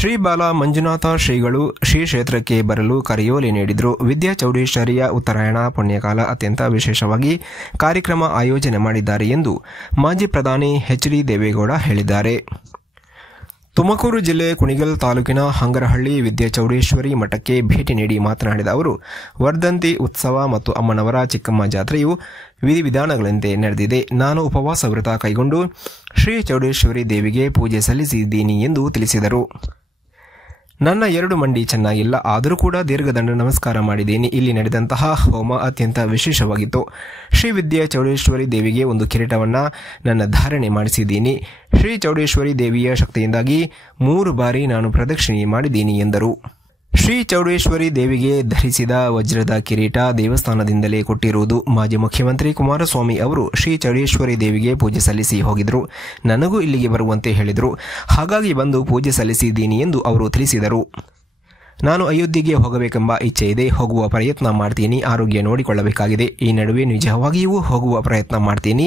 ಶ್ರೀ ಬಾಲ ಮಂಜುನಾಥ ಶ್ರೀಗಳು ಶ್ರೀ ಕ್ಷೇತ್ರಕ್ಕೆ ಬರಲು ಕರೆಯೋಲೆ ನೀಡಿದರು. ವಿದ್ಯಾ ಚೌಡೇಶ್ವರಿಯ ಉತ್ತರಾಯಣ ಪುಣ್ಯಕಾಲ ಅತ್ಯಂತ ವಿಶೇಷವಾಗಿ ಕಾರ್ಯಕ್ರಮ ಆಯೋಜನೆ ಮಾಡಿದ್ದಾರೆ ಎಂದು ಮಾಜಿ ಪ್ರಧಾನಿ ಎಚ್.ಡಿ. ದೇವೇಗೌಡ ಹೇಳಿದ್ದಾರೆ. ತುಮಕೂರು ಜಿಲ್ಲೆ ಕುಣಿಗಲ್ ತಾಲೂಕಿನ ಹಂಗರಹಳ್ಳಿ ವಿದ್ಯಾ ಚೌಡೇಶ್ವರಿ ಮಠಕ್ಕೆ ಭೇಟಿ ನೀಡಿ ಮಾತನಾಡಿದ ಅವರು, ವರ್ಧಂತಿ ಉತ್ಸವ ಮತ್ತು ಅಮ್ಮನವರ ಚಿಕ್ಕಮ್ಮ ಜಾತ್ರೆಯು ವಿಧಿವಿಧಾನಗಳಂತೆ ನಡೆದಿದೆ. ನಾನು ಉಪವಾಸ ವ್ರತ ಕೈಗೊಂಡು ಶ್ರೀ ಚೌಡೇಶ್ವರಿ ದೇವಿಗೆ ಪೂಜೆ ಸಲ್ಲಿಸಿದ್ದೀನಿ ಎಂದು ತಿಳಿಸಿದರು. ನನ್ನ 2 ಮಂಡಿ ಚೆನ್ನಾಗಿಲ್ಲ, ಆದರೂ ಕೂಡ ದೀರ್ಘದಂಡ ನಮಸ್ಕಾರ ಮಾಡಿದ್ದೀನಿ. ಇಲ್ಲಿ ನಡೆದಂತಹ ಹೋಮ ಅತ್ಯಂತ ವಿಶೇಷವಾಗಿತ್ತು. ಶ್ರೀ ವಿದ್ಯಾ ಚೌಡೇಶ್ವರಿ ದೇವಿಗೆ ಒಂದು ಕಿರೀಟವನ್ನು ನನ್ನ ಧಾರಣೆ ಮಾಡಿಸಿದ್ದೀನಿ. ಶ್ರೀ ಚೌಡೇಶ್ವರಿ ದೇವಿಯ ಶಕ್ತಿಯಿಂದಾಗಿ 3 ಬಾರಿ ನಾನು ಪ್ರದಕ್ಷಿಣೆ ಮಾಡಿದ್ದೀನಿ ಎಂದರು. ಶ್ರೀ ಚೌಡೇಶ್ವರಿ ದೇವಿಗೆ ಧರಿಸಿದ ವಜ್ರದ ಕಿರೀಟ ದೇವಸ್ಥಾನದಿಂದಲೇ ಕೊಟ್ಟಿರುವುದು. ಮಾಜಿ ಮುಖ್ಯಮಂತ್ರಿ ಕುಮಾರಸ್ವಾಮಿ ಅವರು ಶ್ರೀ ಚೌಡೇಶ್ವರಿ ದೇವಿಗೆ ಪೂಜೆ ಸಲ್ಲಿಸಿ ಹೋಗಿದ್ರು. ನನಗೂ ಇಲ್ಲಿಗೆ ಬರುವಂತೆ ಹೇಳಿದರು. ಹಾಗಾಗಿ ಬಂದು ಪೂಜೆ ಸಲ್ಲಿಸಿದ್ದೀನಿ ಎಂದು ಅವರು ತಿಳಿಸಿದರು. ನಾನು ಅಯೋಧ್ಯೆಗೆ ಹೋಗಬೇಕೆಂಬ ಇಚ್ಛೆ ಇದೆ. ಹೋಗುವ ಪ್ರಯತ್ನ ಮಾಡ್ತೀನಿ. ಆರೋಗ್ಯ ನೋಡಿಕೊಳ್ಳಬೇಕಾಗಿದೆ. ಈ ನಡುವೆ ನಿಜವಾಗಿಯೂ ಹೋಗುವ ಪ್ರಯತ್ನ ಮಾಡ್ತೀನಿ.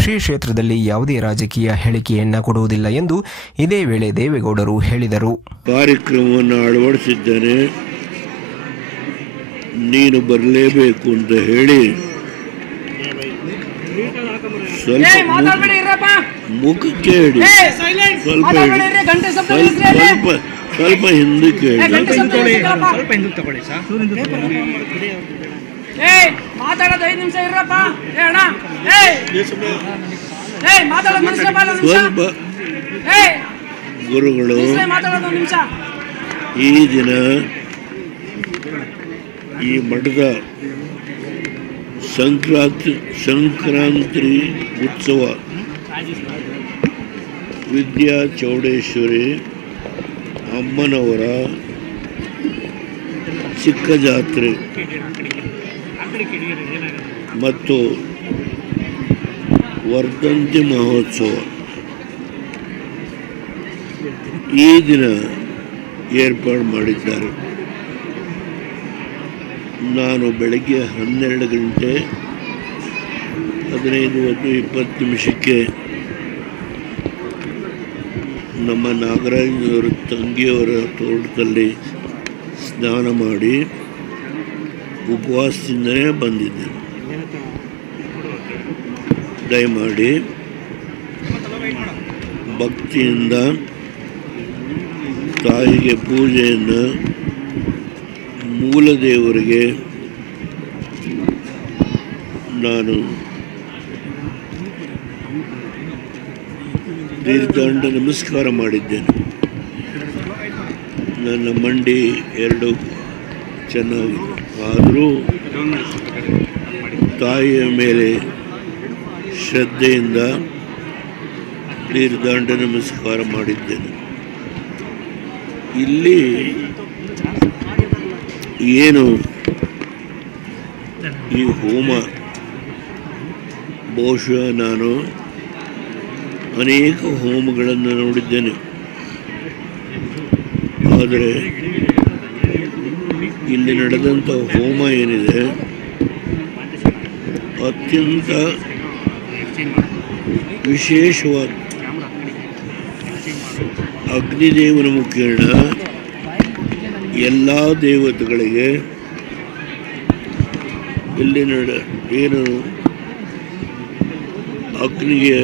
ಶ್ರೀ ಕ್ಷೇತ್ರದಲ್ಲಿ ಯಾವುದೇ ರಾಜಕೀಯ ಹೇಳಿಕೆಯನ್ನ ಕೊಡುವುದಿಲ್ಲ ಎಂದು ಇದೇ ವೇಳೆ ದೇವೇಗೌಡರು ಹೇಳಿದರು. ಕಾರ್ಯಕ್ರಮವನ್ನು ಅಳವಡಿಸಿದ್ದೇನೆ, ನೀನು ಬರಲೇಬೇಕು ಅಂತ ಹೇಳಿ ಮುಖಕ್ಕೆ ಹೇಳಿ ಸ್ವಲ್ಪ ಹಿಂದಕ್ಕೆ ಸ್ವಲ್ಪ ಗುರುಗಳು ಈ ದಿನ ಈ ಮಠದ ಸಂಕ್ರಾಂತಿ ಉತ್ಸವ ವಿದ್ಯಾ ಚೌಡೇಶ್ವರಿ ಅಮ್ಮನವರ ಚಿಕ್ಕ ಜಾತ್ರೆ ಮತ್ತು ವರ್ಧಂತಿ ಮಹೋತ್ಸವ ಈ ದಿನ ಏರ್ಪಾಡು ಮಾಡಿದ್ದಾರೆ. ನಾನು ಬೆಳಗ್ಗೆ 12 ಗಂಟೆ 15-20 ನಿಮಿಷಕ್ಕೆ ನಮ್ಮ ನಾಗರಾಜನವರ ತಂಗಿಯವರ ತೋಟದಲ್ಲಿ ಸ್ನಾನ ಮಾಡಿ ಉಪವಾಸದಿಂದಲೇ ಬಂದಿದ್ದೇನೆ. ದಯಮಾಡಿ ಭಕ್ತಿಯಿಂದ ತಾಯಿಗೆ ಪೂಜೆಯನ್ನು ಮೂಲ ದೇವರಿಗೆ ನಾನು ದೀರ್ಘದಂಡ ನಮಸ್ಕಾರ ಮಾಡಿದ್ದೇನೆ. ನನ್ನ ಮಂಡಿ 2 ಚೆನ್ನಾಗಿದೆ, ಆದರೂ ತಾಯಿಯ ಮೇಲೆ ಶ್ರದ್ಧೆಯಿಂದ ದೀರ್ಘದಂಡ ನಮಸ್ಕಾರ ಮಾಡಿದ್ದೇನೆ. ಇಲ್ಲಿ ಏನು ಈ ಹೋಮ ಬಹುಶಃ ನಾನು ಅನೇಕ ಹೋಮಗಳನ್ನು ನೋಡಿದ್ದೇನೆ, ಆದರೆ ಇಲ್ಲಿ ನಡೆದಂಥ ಹೋಮ ಏನಿದೆ ಅತ್ಯಂತ ವಿಶೇಷವಾದ ಅಗ್ನಿದೇವನ ಮುಖೇನ ಎಲ್ಲ ದೇವತೆಗಳಿಗೆ ಇಲ್ಲಿ ಏನು ಅಗ್ನಿಗೆ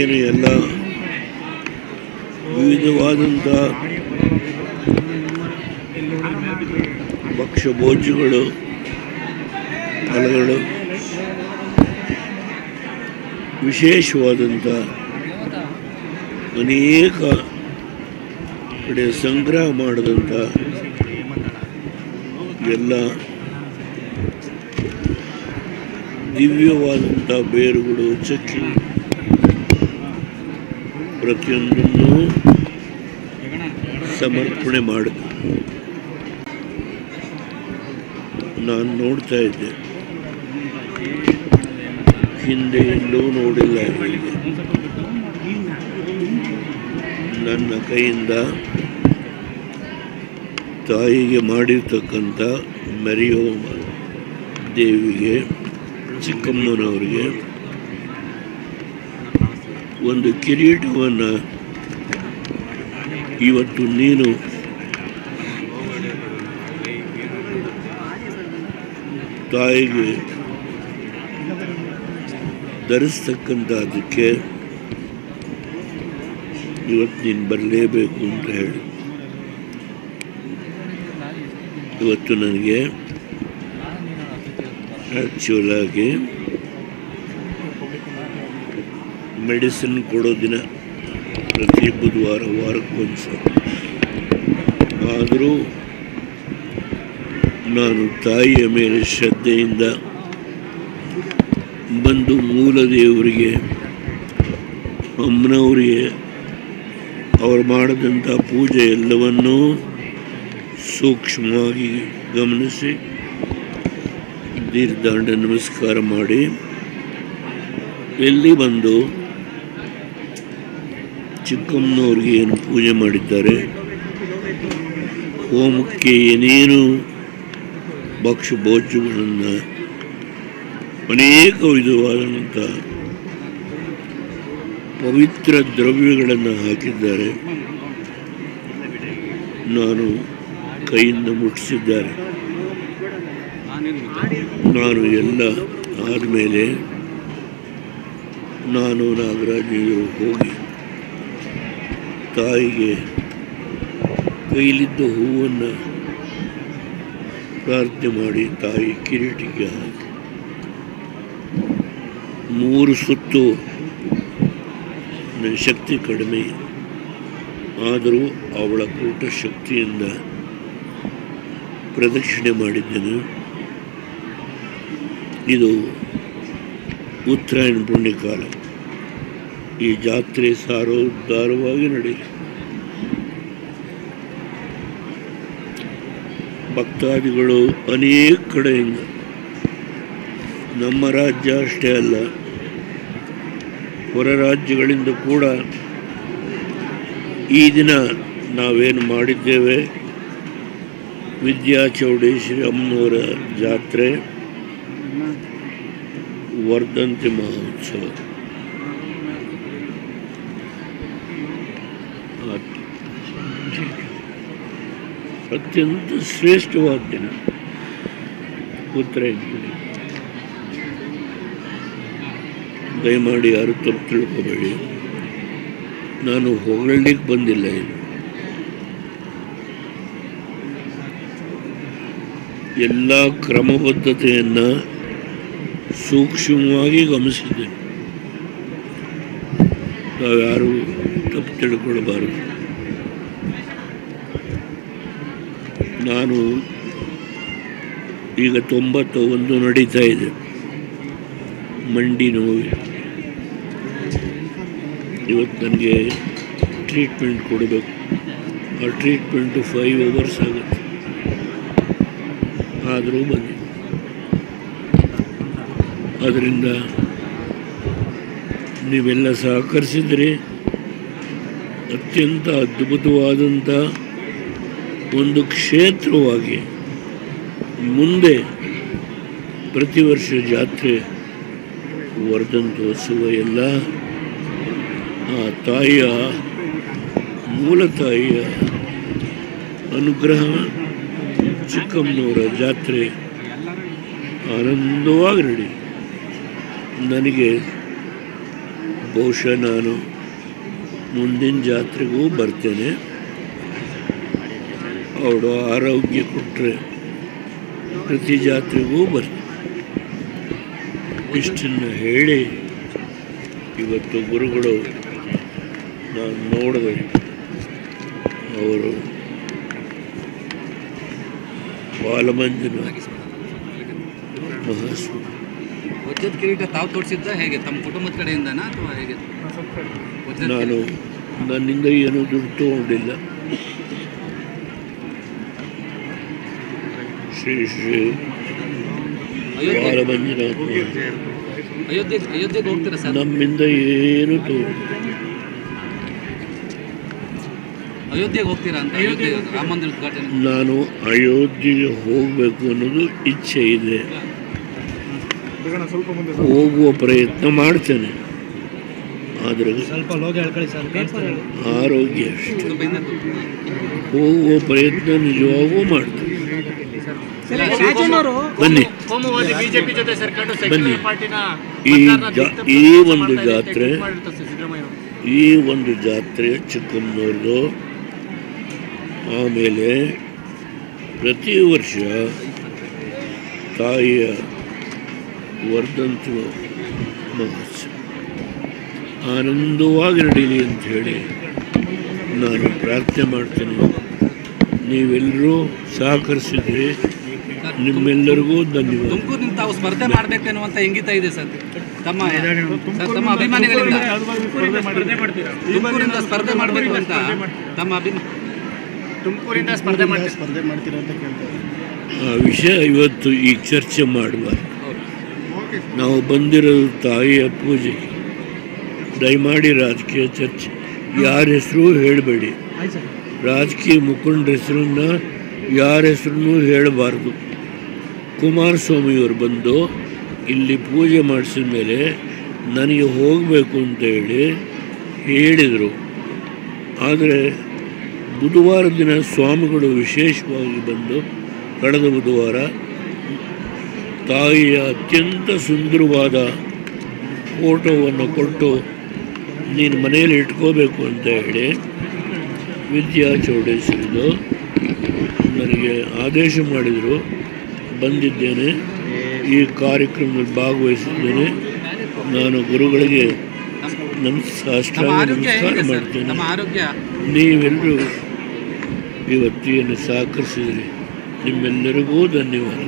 ಏನು ಎಲ್ಲ ವಿವಿಧವಾದಂಥ ಭಕ್ಷ್ಯಭೋಜ್ಯಗಳು ಫಲಗಳು ವಿಶೇಷವಾದಂಥ ಅನೇಕ ಕಡೆ ಸಂಗ್ರಹ ಮಾಡಿದಂಥ ಎಲ್ಲ ದಿವ್ಯವಾದಂಥ ಬೇರುಗಳು ಚಕ್ಕಿ ಪ್ರತಿಯೊಂದನ್ನು ಸಮರ್ಪಣೆ ಮಾಡಿದೆ. ನಾನು ನೋಡ್ತಾ ಇದ್ದೆ, ಹಿಂದೆ ಎಲ್ಲೂ ನೋಡಿಲ್ಲ. ಹೀಗೆ ನನ್ನ ಕೈಯಿಂದ ತಾಯಿಗೆ ಮಾಡಿರ್ತಕ್ಕಂಥ ಮೆರಿಯೋ ದೇವಿಗೆ, ಚಿಕ್ಕಮ್ಮನವರಿಗೆ ಒಂದು ಕಿರೀಟವನ್ನು ಇವತ್ತು ನೀನು ತಾಯಿಗೆ ಧರಿಸ್ತಕ್ಕಂಥದ್ದಕ್ಕೆ ಇವತ್ತು ನೀನು ಬರಲೇಬೇಕು ಅಂತ ಹೇಳಿ ಇವತ್ತು ನನಗೆ ಆ್ಯಕ್ಚುಲ್ ಆಗಿ ಮೆಡಿಸಿನ್ ಕೊಡೋ ದಿನ ಪ್ರತಿ ಬುಧವಾರ ವಾರಕ್ಕೊಂದ್ಸಲ. ಆದರೂ ನಾನು ತಾಯಿಯ ಮೇಲೆ ಶ್ರದ್ಧೆಯಿಂದ ಬಂದು ಮೂಲ ದೇವರಿಗೆ ಅಮ್ಮನವರಿಗೆ ಅವರು ಮಾಡಿದಂಥ ಪೂಜೆ ಎಲ್ಲವನ್ನೂ ಸೂಕ್ಷ್ಮವಾಗಿ ಗಮನಿಸಿ ದೀರ್ಘಾಂಡ ನಮಸ್ಕಾರ ಮಾಡಿ ಎಲ್ಲಿ ಬಂದು ಚಿಕ್ಕಮ್ಮನವ್ರಿಗೆ ಏನು ಪೂಜೆ ಮಾಡಿದ್ದಾರೆ, ಹೋಮಕ್ಕೆ ಏನೇನು ಭಕ್ಷ್ಯ ಭೋಜ್ಯಗಳನ್ನು ಅನೇಕ ವಿಧವಾದಂಥ ಪವಿತ್ರ ದ್ರವ್ಯಗಳನ್ನು ಹಾಕಿದ್ದಾರೆ, ನಾನು ಕೈಯಿಂದ ಮುಟ್ಟಿಸಿದ್ದಾರೆ. ನಾನು ಎಲ್ಲ ಆದಮೇಲೆ ನಾನು ನಾಗರಾಜರು ಹೋಗಿ ತಾಯಿಗೆ ಕೈಲಿದ್ದ ಹೂವನ್ನು ಪ್ರಾರ್ಥನೆ ಮಾಡಿ ತಾಯಿ ಕಿರೀಟಿಗೆ ಹಾಕಿ 3 ಸುತ್ತು. ನನ್ನ ಶಕ್ತಿ ಕಡಿಮೆ ಆದರೂ ಅವಳ ಕೂಟ ಶಕ್ತಿಯಿಂದ ಪ್ರದಕ್ಷಿಣೆ ಮಾಡಿದ್ದೇನೆ. ಇದು ಉತ್ತರಾಯಣ ಪುಣ್ಯಕಾಲ. ಈ ಜಾತ್ರೆ ಸಾರೋದ್ಧಾರವಾಗಿ ನಡೆಯಿತು. ಭಕ್ತಾದಿಗಳು ಅನೇಕ ಕಡೆಯಿಂದ, ನಮ್ಮ ರಾಜ್ಯ ಅಷ್ಟೇ ಅಲ್ಲ, ಹೊರ ರಾಜ್ಯಗಳಿಂದ ಕೂಡ ಈ ದಿನ ನಾವೇನು ಮಾಡಿದ್ದೇವೆ, ವಿದ್ಯಾ ಚೌಡೇಶ್ವರಿ ಅಮ್ಮನವರ ಜಾತ್ರೆ, ವರ್ಧಂತಿ ಮಹೋತ್ಸವ, ಅತ್ಯಂತ ಶ್ರೇಷ್ಠವಾದ ದಿನ ಉತ್ತರಾಯಣ. ದಯಮಾಡಿ ಯಾರು ತಪ್ಪು ತಿಳ್ಕೋಬೇಡಿ, ನಾನು ಹೊಗಳಲಿಕ್ಕೆ ಬಂದಿಲ್ಲ. ಇದು ಎಲ್ಲ ಕ್ರಮಬದ್ಧತೆಯನ್ನು ಸೂಕ್ಷ್ಮವಾಗಿ ಗಮನಿಸಿದ್ದೇನೆ. ನಾವ್ಯಾರು ತಪ್ಪು ತಿಳ್ಕೊಳ್ಬಾರದು. ನಾನು ಈಗ 91 ನಡೀತಾ ಇದೆ. ಮಂಡಿ ನೋವು. ಇವತ್ತು ನನಗೆ ಟ್ರೀಟ್ಮೆಂಟ್ ಕೊಡಬೇಕು. ಆ ಟ್ರೀಟ್ಮೆಂಟು 5 ಅವರ್ಸ್ ಆಗುತ್ತೆ. ಆದರೂ ಬಂದಿದೆ. ಅದರಿಂದ ನೀವೆಲ್ಲ ಸಹಕರಿಸಿದರೆ ಅತ್ಯಂತ ಅದ್ಭುತವಾದಂಥ ಒಂದು ಕ್ಷೇತ್ರವಾಗಿ ಮುಂದೆ ಪ್ರತಿ ವರ್ಷ ಜಾತ್ರೆ, ವರ್ಧಂತೋತ್ಸವ ಎಲ್ಲ ಆ ತಾಯಿಯ ಮೂಲ ತಾಯಿಯ ಅನುಗ್ರಹ, ಚಿಕ್ಕಮ್ಮನವರ ಜಾತ್ರೆ ಆನಂದವಾಗಿ ನಡಿ. ನನಗೆ ಬಹುಶಃ ನಾನು ಮುಂದಿನ ಜಾತ್ರೆಗೂ ಬರ್ತೇನೆ. ಅವಳು ಆರೋಗ್ಯ ಕೊಟ್ಟರೆ ಪ್ರತಿ ಜಾತ್ರೆಗೂ ಬರ್ತೇನೆ. ಇಷ್ಟನ್ನು ಹೇಳಿ ಇವತ್ತು ಗುರುಗಳು ನಾನು ನೋಡಿದೆ, ಅವರು ಬಾಲಮಂಜನ ಮಹಾಸ್ವಾಮಿ. ವಜ್ರದ ಕಿರೀಟ ತಾವು ತೋರಿಸಿದ್ದ ಹೇಗೆ? ತಮ್ಮ ಕುಟುಂಬದ ಕಡೆಯಿಂದನಾ ಅಥವಾ ಹೇಗೆ? ನಾನು ನನ್ನಿಂದ ಏನೂ ದುಡ್ಡು ತಗೊಂಡಿಲ್ಲ. ಶ್ರೀ ಶ್ರೀ ಬಾಲಮಂಜುನಾಥ ಅಯೋಧ್ಯೆಗೆ ಹೋಗ್ತೀರಾ ಸರ್? ನಮ್ಮಿಂದ ಏನು ತಗೊಂಡು. ಅಯೋಧ್ಯೆಗೆ ಹೋಗ್ತೀರಾ ಅಂತ? ಅಯೋಧ್ಯೆ ರಾಮ ಮಂದಿರ ಉದ್ಘಾಟನೆ. ನಾನು ಅಯೋಧ್ಯೆಗೆ ಹೋಗಬೇಕು ಅನ್ನೋದು ಇಚ್ಛೆ ಇದೆ. ಹೋಗುವ ಪ್ರಯತ್ನ ಮಾಡ್ತೇನೆ. ಆದರೆ ಸ್ವಲ್ಪ ಲೋಗ ಹೇಳ್ಕೊಳ್ಳಿ ಸರ್. ಆರೋಗ್ಯ ಅಷ್ಟೇ. ಹೋಗುವ ಪ್ರಯತ್ನ ನಿಜವಾಗೂ ಮಾಡ್ತಾರೆ. ಬನ್ನಿ ಬನ್ನಿ. ಈ ಒಂದು ಜಾತ್ರೆ ಚಿಕ್ಕಮ್ಮನವ್ರದ್ದು. ಆಮೇಲೆ ಪ್ರತಿ ವರ್ಷ ತಾಯಿಯ ವರ್ಧಂತಿ ಮಹೋತ್ಸವ ಆನಂದವಾಗಿ ನಡೀಲಿ ಅಂತ ಹೇಳಿ ನಾನು ಪ್ರಾರ್ಥನೆ ಮಾಡ್ತೇನೆ. ನೀವೆಲ್ಲರೂ ಸಹಕರಿಸಿದ್ರಿ, ನಿಮ್ಮೆಲ್ಲರಿಗೂ ಧನ್ಯವಾದ. ತುಮಕೂರಿನಿಂದ ತಾವು ಸ್ಪರ್ಧೆ ಮಾಡಬೇಕೆನ್ನುವಂಥ ಇಂಗಿತ ಇದೆ ಸರ್ ತಮ್ಮ ಅಭಿಮಾನಿಗಳಿಂದ. ತುಮಕೂರಿಂದ ಸ್ಪರ್ಧೆ ಮಾಡಬೇಕು ಅಂತ ತುಮಕೂರಿಂದ ಸ್ಪರ್ಧೆ ಮಾಡ್ತೀರಾ ಅಂತ ಕೇಳ್ತಾರೆ. ಆ ವಿಷಯ ಇವತ್ತು ಈಗ ಚರ್ಚೆ ಮಾಡಬಾರ್ದು. ನಾವು ಬಂದಿರೋದು ತಾಯಿಯ ಪೂಜೆಗೆ. ದಯಮಾಡಿ ರಾಜಕೀಯ ಚರ್ಚೆ ಯಾರ ಹೆಸರು ಹೇಳಬೇಡಿ. ರಾಜಕೀಯ ಮುಖಂಡರ ಹೆಸರನ್ನ ಯಾರ ಹೆಸರನ್ನೂ ಹೇಳಬಾರ್ದು. ಕುಮಾರಸ್ವಾಮಿಯವರು ಬಂದು ಇಲ್ಲಿ ಪೂಜೆ ಮಾಡಿಸಿದ ಮೇಲೆ ನನಗೆ ಹೋಗಬೇಕು ಅಂತ ಹೇಳಿದರು. ಆದರೆ ಬುಧವಾರ ದಿನ ಸ್ವಾಮಿಗಳು ವಿಶೇಷವಾಗಿ ಬಂದು ಕಳೆದ ಬುಧವಾರ ತಾಯಿಯ ಅತ್ಯಂತ ಸುಂದರವಾದ ಫೋಟೋವನ್ನು ಕೊಟ್ಟು ನೀನು ಮನೆಯಲ್ಲಿ ಇಟ್ಕೋಬೇಕು ಅಂತ ಹೇಳಿ ವಿದ್ಯಾ ಚೌಡೇಶ್ವರಿದು ನನಗೆ ಆದೇಶ ಮಾಡಿದರು. ಬಂದಿದ್ದೇನೆ, ಈ ಕಾರ್ಯಕ್ರಮದಲ್ಲಿ ಭಾಗವಹಿಸಿದ್ದೇನೆ. ನಾನು ಗುರುಗಳಿಗೆ ನಮಸ್ಕಾರ ಮಾಡ್ತೇನೆ. ನೀವೆಲ್ಲರೂ ಇವತ್ತಿಯನ್ನು ಸಹಕರಿಸಿದ್ರಿ, ನಿಮ್ಮೆಲ್ಲರಿಗೂ ಧನ್ಯವಾದ.